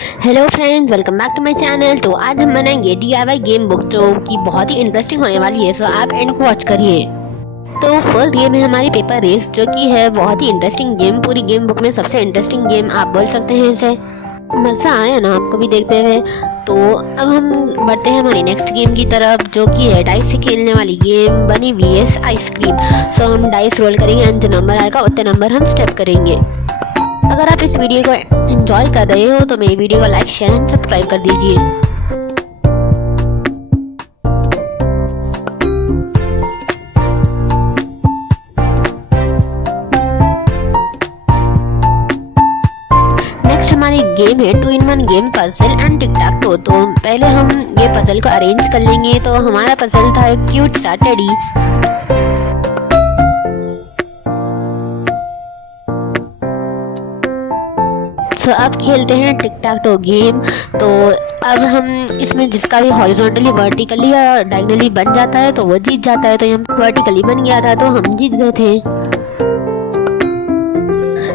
Hello friends, welcome back to my channel. तो आज हम बनाएंगे DIY गेम बुक जो कि बहुत ही इंटरेस्टिंग होने वाली है। सो आप एंड को वॉच करिए। तो फर्स्ट गेम है हमारी पेपर रेस, जो कि है बहुत ही इंटरेस्टिंग गेम। पूरी गेम बुक में सबसे इंटरेस्टिंग गेम आप बोल सकते हैं इसे। मज़ा आया ना आपको भी देखते हुए। तो अब हम बढ़ते हैं हमारी नेक्स्ट गेम की तरफ, जो कि है डाइस से खेलने वाली गेम बनी VS आइसक्रीम। सो हम डाइस रोल करेंगे एंड जो नंबर आएगा उतने नंबर हम स्टेप करेंगे। अगर आप इस वीडियो को एंजॉय कर रहे हो तो मेरी वीडियो को लाइक, शेयर एंड सब्सक्राइब कर दीजिए। नेक्स्ट हमारी गेम है 2 in 1 game puzzle and tick tech to. तो पहले हम ये पजल को अरेंज कर लेंगे। तो हमारा पजल था एक क्यूट सा टेडी। सो अब खेलते हैं टिक टैक टो गेम। तो अब हम इसमें जिसका भी हॉरिजॉन्टली, वर्टिकली या डायगोनली बन जाता है तो वो जीत जाता है। तो ये वर्टिकली बन गया था तो हम जीत गए थे।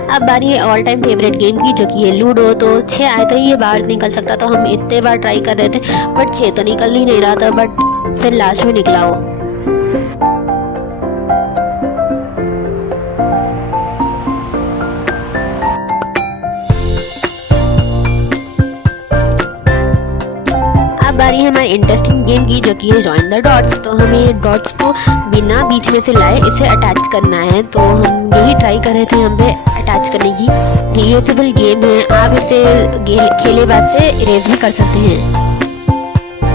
अब बारी है ऑल टाइम फेवरेट गेम की, जो कि है लूडो। तो 6 आए थे, ये बाहर निकल सकता। तो हम इतने बार ट्राई कर रहे थे बट 6 तो निकल ही नहीं रहा था, बट फिर लास्ट में निकला वो। अब बारी है हमारी इंटरेस्टिंग गेम की, जो कि है जॉइन द डॉट्स। तो हमें डॉट्स को बिना बीच में से लाए इसे अटैच करना है। तो हम यही ट्राई कर रहे थे हम पे अटैच करने की। रियूजेबल गेम है, आप इसे खेले बाद से इरेज भी कर सकते हैं।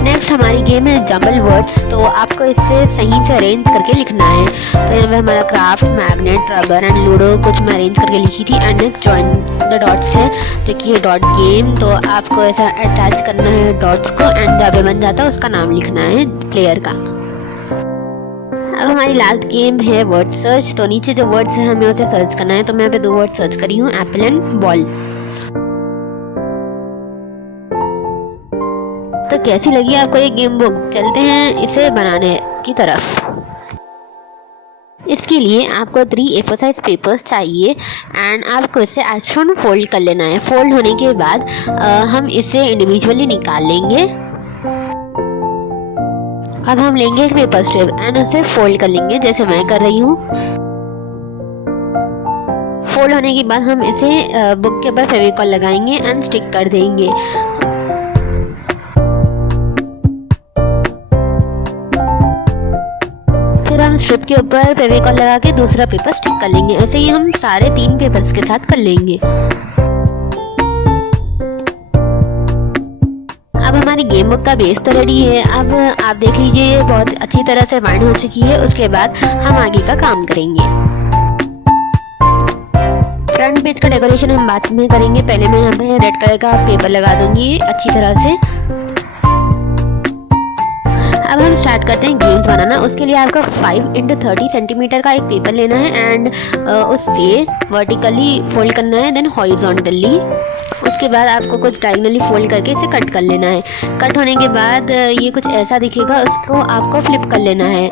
नेक्स्ट हमारी गेम है जंबल वर्ड्स। तो आपको इसे सही से अरेंज करके लिखना है। तो यहाँ पे हमारा craft, magnet, rubber and ludo कुछ मैं अरेंज करके लिखी थी। And next join the dots है, जो कि है डॉट गेम। तो आपको ऐसा अटैच करना है डॉट्स को एंड जहाँ पे बन जाता है उसका नाम लिखना है प्लेयर का। अब हमारी लास्ट गेम है वर्ड सर्च। तो नीचे जो वर्ड्स है हमें उसे सर्च करना है। तो मैं यहाँ पे 2 वर्ड सर्च करी हूँ, एप्पल एंड बॉल। तो कैसी लगी आपको ये गेम बुक? चलते हैं इसे बनाने की तरफ। इसके लिए आपको 3 A4 साइज पेपर्स चाहिए एंड आपको इसे एस्ट्रोन फोल्ड कर लेना है। फोल्ड होने के बाद हम इसे इंडिविजुअली निकाल लेंगे। अब हम लेंगे एक पेपर स्ट्रिप एंड उसे फोल्ड कर लेंगे, जैसे मैं कर रही हूँ। फोल्ड होने के बाद हम इसे बुक के ऊपर फेविकॉल लगाएंगे एंड स्टिक कर देंगे। फिर हम स्ट्रिप के ऊपर फेविकॉल लगा के दूसरा पेपर स्टिक कर लेंगे। ऐसे ही हम सारे 3 पेपर्स के साथ कर लेंगे। अब हमारी गेम बुक का बेस तो रेडी है। अब आप देख लीजिए ये बहुत अच्छी तरह से बाइंड हो चुकी है। उसके बाद हम आगे का काम करेंगे। फ्रंट पेज का डेकोरेशन हम बाद में करेंगे। पहले मैं यहाँ पे रेड कलर का पेपर लगा दूंगी अच्छी तरह से। अब हम स्टार्ट करते हैं गेम्स बनाना। उसके लिए आपको 5x30 सेंटीमीटर का एक पेपर लेना है एंड उससे वर्टिकली फोल्ड करना है, देन हॉरिजॉन्टली। उसके बाद आपको कुछ डायगोनली फोल्ड करके इसे कट कर लेना है। कट होने के बाद ये कुछ ऐसा दिखेगा, उसको आपको फ्लिप कर लेना है।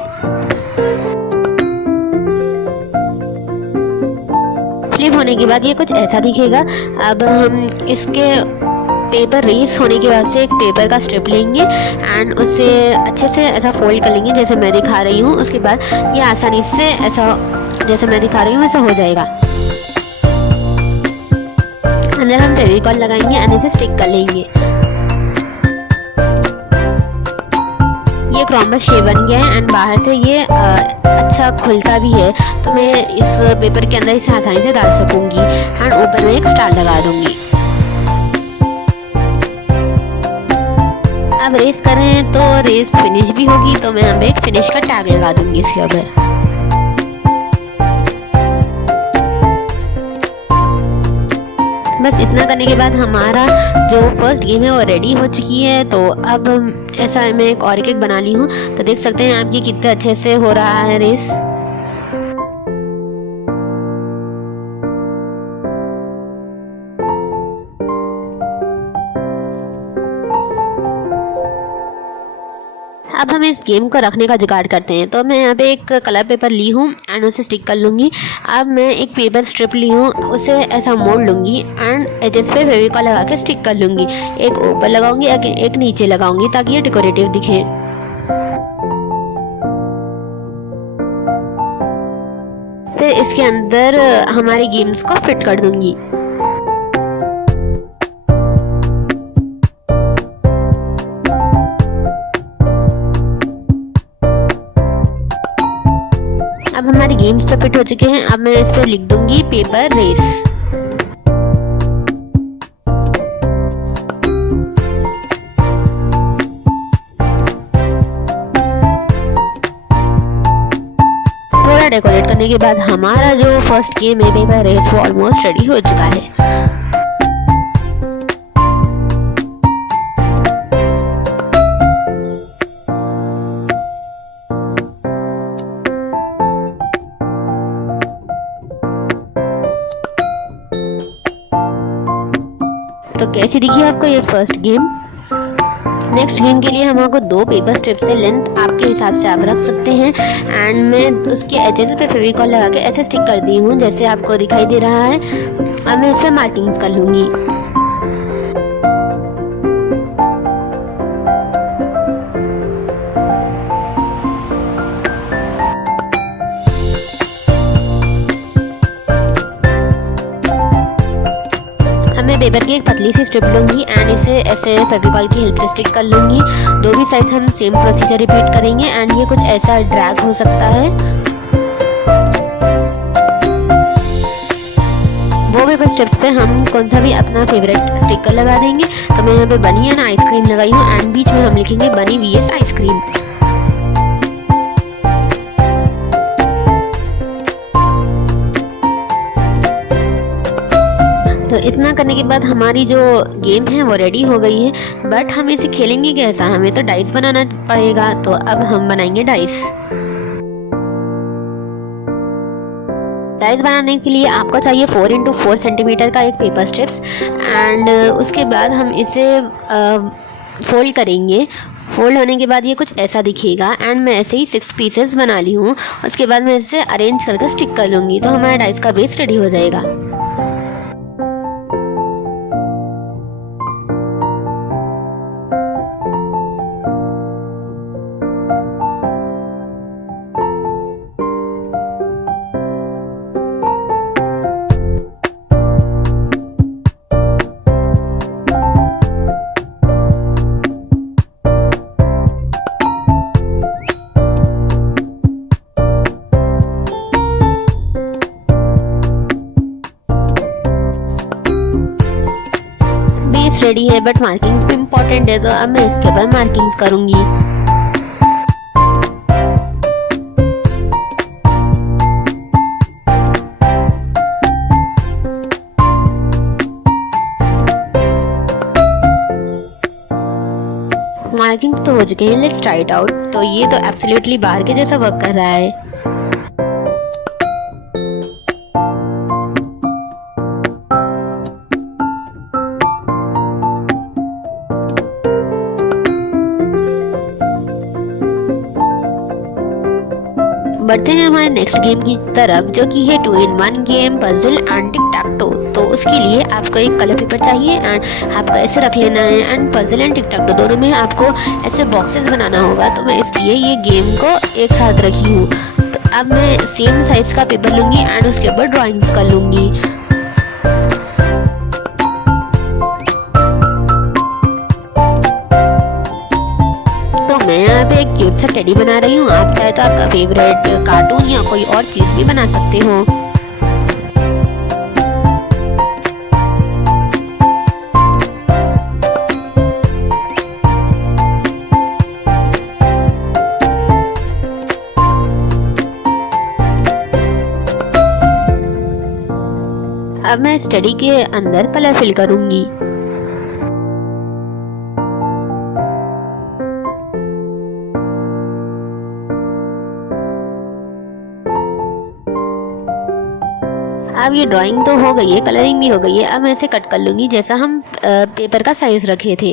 फ्लिप होने के बाद ये कुछ ऐसा दिखेगा। अब हम इसके पेपर रेस होने के बाद से एक पेपर का स्ट्रिप लेंगे एंड उसे अच्छे से ऐसा फोल्ड कर लेंगे, जैसे मैं दिखा रही हूँ। उसके बाद ये आसानी से ऐसा जैसे मैं दिखा रही हूँ वैसा हो जाएगा। अंदर हम फेविकॉल लगाएंगे एंड इसे स्टिक कर लेंगे। ये क्रॉम्बस शेप बन गया है एंड बाहर से ये अच्छा खुलता भी है। तो मैं इस पेपर के अंदर इसे आसानी से डाल सकूंगी एंड ऊपर में एक स्टार लगा दूंगी। अब रेस कर रहे हैं तो रेस फिनिश भी होगी। तो मैं यहाँ पे एक फिनिश का टैग लगा दूंगी इसके ऊपर। बस इतना करने के बाद हमारा जो फर्स्ट गेम है वो रेडी हो चुकी है। तो अब ऐसा मैं एक और एक बना ली हूँ। तो देख सकते हैं आप ये कितने अच्छे से हो रहा है रेस। अब हम इस गेम को रखने का जुगाड़ करते हैं। तो मैं यहाँ पे एक कलर पेपर ली हूँ एंड उसे स्टिक कर लूँगी। अब मैं एक पेपर स्ट्रिप ली हूँ, उसे ऐसा मोड़ लूँगी एंड एजेस पे फेविकॉल लगा के स्टिक कर लूँगी। एक ऊपर लगाऊंगी, एक नीचे लगाऊंगी ताकि ये डेकोरेटिव दिखे। फिर इसके अंदर हमारी गेम्स को फिट कर दूंगी। अब हमारे गेम्स तो फिट हो चुके हैं। अब मैं इस पर लिख दूंगी पेपर रेस। थोड़ा डेकोरेट करने के बाद हमारा जो फर्स्ट गेम है पेपर रेस वो ऑलमोस्ट रेडी हो चुका है। तो कैसी दिखी आपको ये फर्स्ट गेम? नेक्स्ट गेम के लिए हम आपको 2 पेपर स्ट्रिप से लेंथ आपके हिसाब से आप रख सकते हैं एंड मैं उसके एजेस पे फेविकॉल लगा के ऐसे स्टिक कर दी हूँ जैसे आपको दिखाई दे रहा है। अब मैं इस पर मार्किंग्स कर लूँगी। मैं पेपर की एक पतली सी स्ट्रिप लूंगी एंड इसे ऐसे फेविकॉल की हेल्प से स्टिक कर लूंगी। दो भी साइड्स हम सेम प्रोसीजर रिपीट करेंगे एंड ये कुछ ऐसा ड्रैग हो सकता है। वो पेपर स्ट्रिप्स पे हम कौन सा भी अपना फेवरेट स्टिकर लगा देंगे। तो मैं यहाँ पे बनी एंड आइसक्रीम लगाई हूँ एंड बीच में हम लिखेंगे बनी VS आइसक्रीम। तो इतना करने के बाद हमारी जो गेम है वो रेडी हो गई है। बट हम इसे खेलेंगे कैसा? हमें तो डाइस बनाना पड़ेगा। तो अब हम बनाएंगे डाइस। डाइस बनाने के लिए आपको चाहिए 4x4 सेंटीमीटर का एक पेपर स्ट्रिप्स एंड उसके बाद हम इसे फोल्ड करेंगे। फोल्ड होने के बाद ये कुछ ऐसा दिखेगा एंड मैं ऐसे ही 6 पीसेस बना ली हूँ। उसके बाद मैं इसे अरेंज करके स्टिक कर लूँगी तो हमारा डाइस का बेस रेडी हो जाएगा। रेडी है बट मार्किंग्स भी इम्पोर्टेंट है तो अब मैं इसके ऊपर मार्किंग्स करूंगी। मार्किंग्स तो हो चुके हैं, लेट्स ट्राई इट आउट। तो ये तो एब्सोल्युटली बाहर के जैसा वर्क कर रहा है। बढ़ते हैं हमारे नेक्स्ट गेम की तरफ जो कि है 2-in-1 game puzzle and tick tech to. तो उसके लिए आपको एक कलर पेपर चाहिए एंड आपको ऐसे रख लेना है and puzzle and tick tech to दोनों में आपको ऐसे बॉक्सेस बनाना होगा। तो मैं इसलिए ये गेम को एक साथ रखी हूँ। तो अब मैं सेम साइज का पेपर लूँगी एंड उसके ऊपर ड्राइंग्स कर लूँगी। एक क्यूट सा टेडी बना रही हूँ। आप चाहे तो आपका फेवरेट कार्टून या कोई और चीज भी बना सकते हो। अब मैं स्टडी के अंदर कलर फिल करूंगी। अब ये ड्राइंग तो हो गई है, कलरिंग भी हो गई है। अब मैं इसे कट कर लूँगी जैसा हम पेपर का साइज रखे थे।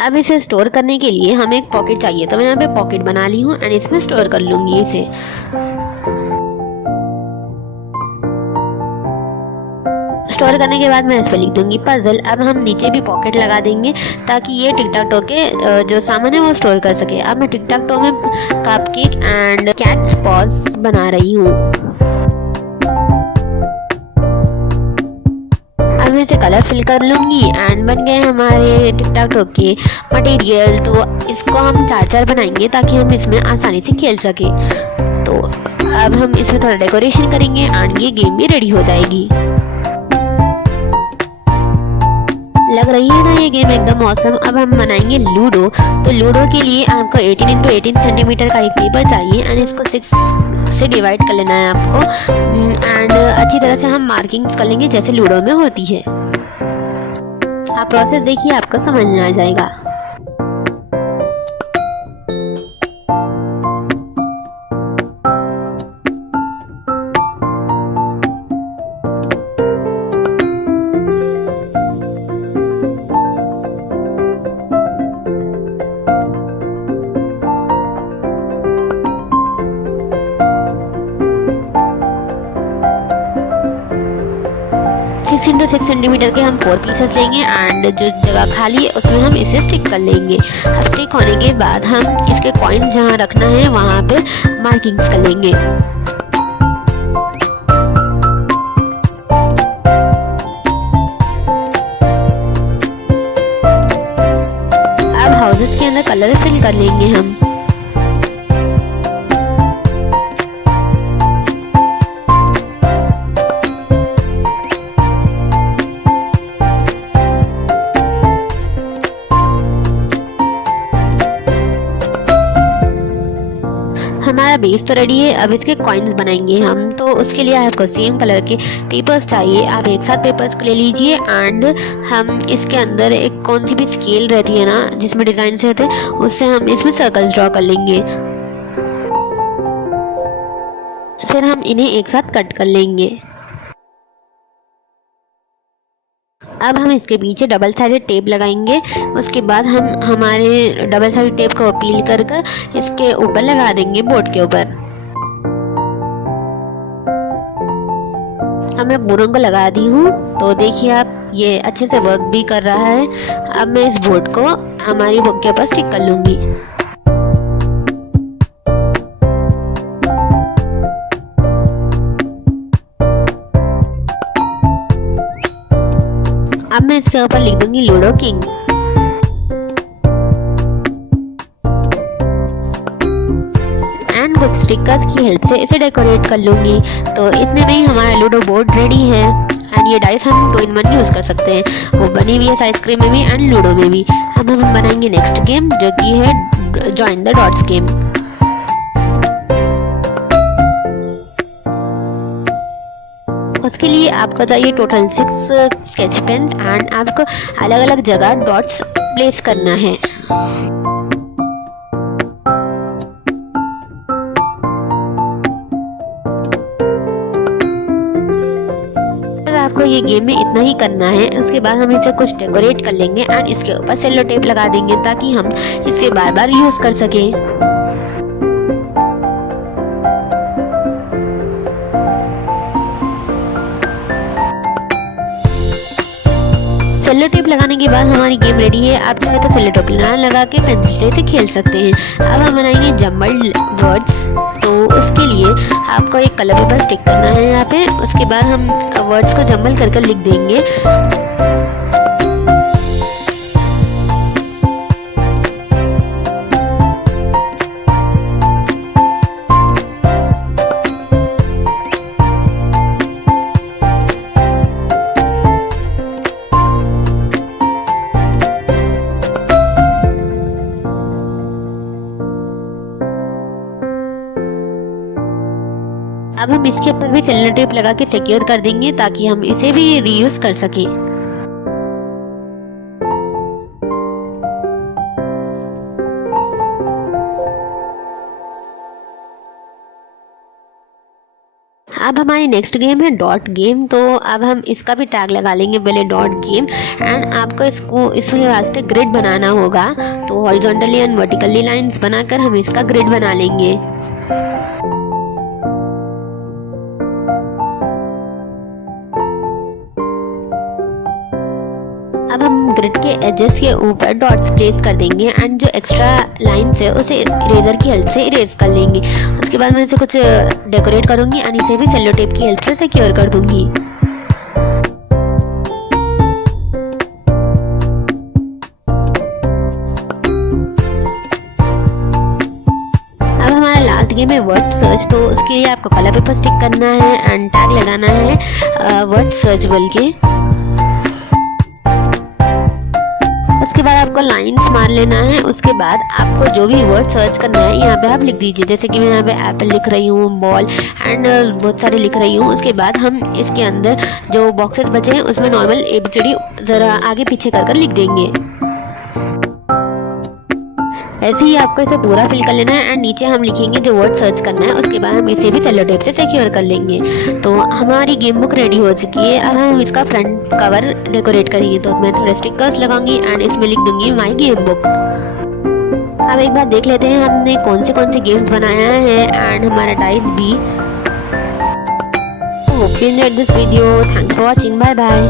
अब इसे स्टोर करने के लिए हमें एक पॉकेट चाहिए, तो मैं यहाँ पे पॉकेट बना ली हूँ एंड इसमें स्टोर कर लूँगी इसे। स्टोर करने के बाद मैं इस पर लिख दूंगी पजल। अब हम नीचे भी पॉकेट लगा देंगे ताकि ये टिक टाक टो के जो सामान है वो स्टोर कर सके। अब मैं टिक टाक टो में कपकेक एंड कैट्स पॉज बना रही हूँ। अब मैं इसे कलर फिल कर लूंगी एंड बन गए हमारे टिक टाक टो के मटेरियल। तो इसको हम चार चार बनाएंगे ताकि हम इसमें आसानी से खेल सके। तो अब हम इसमें थोड़ा डेकोरेशन करेंगे एंड ये गेम भी रेडी हो जाएगी। लग रही है ना ये गेम एकदम मौसम। अब हम बनाएंगे लूडो। तो लूडो के लिए आपको 18 × 18 सेंटीमीटर का एक पेपर चाहिए एंड इसको 6 से डिवाइड कर लेना है आपको एंड अच्छी तरह से हम मार्किंग्स कर लेंगे जैसे लूडो में होती है। आप प्रोसेस देखिए, आपको समझ में आ जाएगा। 6 × 6 सेंटीमीटर के हम 4 पीसेस लेंगे एंड जो जगह खाली है उसमें हम इसे स्टिक कर लेंगे। अब स्टिक होने के बाद हम इसके कॉइन जहाँ रखना है वहाँ पे मार्किंग्स कर लेंगे। अब हाउसेस के अंदर कलर फिल कर लेंगे हम। हमारा बेस तो रेडी है। अब इसके कॉइन्स बनाएंगे हम। तो उसके लिए आपको सेम कलर के पेपर्स चाहिए। आप एक साथ पेपर्स को ले लीजिए एंड हम इसके अंदर एक कौन सी भी स्केल रहती है ना जिसमें डिजाइन रहते हैं उससे हम इसमें सर्कल्स ड्रॉ कर लेंगे। फिर हम इन्हें एक साथ कट कर लेंगे। अब हम इसके पीछे डबल साइडेड टेप लगाएंगे। उसके बाद हम हमारे डबल साइडेड टेप को पील कर इसके ऊपर लगा देंगे बोर्ड के ऊपर। अब मैं पूरों को लगा दी हूँ। तो देखिए आप, ये अच्छे से वर्क भी कर रहा है। अब मैं इस बोर्ड को हमारी बुक के ऊपर स्टिक कर लूँगी। अब मैं इसके ऊपर लिख दूंगी लूडो किंग। एंड कुछ स्टिकर्स की हेल्प से इसे डेकोरेट कर लूंगी। तो इतने में ही हमारा लूडो बोर्ड रेडी है एंड ये डाइस हम 2 in 1 यूज कर सकते हैं। वो बनी हुई है आइसक्रीम में भी एंड लूडो में भी। अब हम बनाएंगे नेक्स्ट गेम जो कि है जॉइन द डॉट्स गेम। उसके लिए आपको चाहिए टोटल 6 स्केच पेन्स एंड आपको अलग अलग जगह डॉट्स प्लेस करना है। आपको ये गेम में इतना ही करना है। उसके बाद हम इसे कुछ डेकोरेट कर लेंगे एंड इसके ऊपर सेलो टेप लगा देंगे ताकि हम इसे बार बार यूज कर सकें। सेलो टेप लगाने के बाद हमारी गेम रेडी है। आप चाहे तो सेलो टेप ना लगा के पेंसिल से इसे खेल सकते हैं। अब हम बनाएंगे जम्बल्ड वर्ड्स। तो उसके लिए आपको एक कलर पेपर स्टिक करना है यहाँ पे। उसके बाद हम वर्ड्स को जम्बल कर लिख देंगे। अब हम इसके ऊपर भी सेलो टेप लगा के सिक्योर कर देंगे ताकि हम इसे भी रीयूज कर सकें। अब हमारी नेक्स्ट गेम है डॉट गेम। तो अब हम इसका भी टैग लगा लेंगे पहले डॉट गेम। एंड आपको इसके वास्ते ग्रिड बनाना होगा। तो हॉरिजॉन्टली एंड वर्टिकली लाइंस बनाकर हम इसका ग्रिड बना लेंगे। अब हम ग्रिड के एजेस के ऊपर डॉट्स प्लेस कर देंगे एंड जो एक्स्ट्रा लाइन्स है उसे इरेजर की हेल्प से इरेज कर लेंगे। उसके बाद मैं इसे कुछ डेकोरेट करूँगी एंड इसे भी सेलो टेप की हेल्प से सिक्योर कर दूँगी। अब हमारा लास्ट गेम है वर्ड सर्च। तो उसके लिए आपको कलर पेपर स्टिक करना है एंड टैग लगाना है वर्ड सर्च बोल के। उसके बाद आपको लाइंस मार लेना है। उसके बाद आपको जो भी वर्ड सर्च करना है यहाँ पे आप लिख दीजिए। जैसे कि मैं यहाँ पे एप्पल लिख रही हूँ, बॉल एंड बहुत सारे लिख रही हूँ। उसके बाद हम इसके अंदर जो बॉक्सेस बचे हैं उसमें नॉर्मल ABCD ज़रा आगे पीछे कर लिख देंगे। ऐसे ही आपको इसे पूरा फिल कर लेना है एंड नीचे हम लिखेंगे जो वर्ड सर्च करना है। उसके बाद हम इसे भी सेलो टेप से सिक्योर कर लेंगे। तो हमारी गेम बुक रेडी हो चुकी है। अब हम इसका फ्रंट कवर डेकोरेट करेंगे। तो मैं थोड़े स्टिकर्स लगाऊंगी एंड इसमें लिख दूंगी माई गेम बुक। अब एक बार देख लेते हैं हमने कौन से गेम्स बनाया है एंड हमारा डाइस भी। Hope you enjoyed this video. Thanks for watching. Bye bye.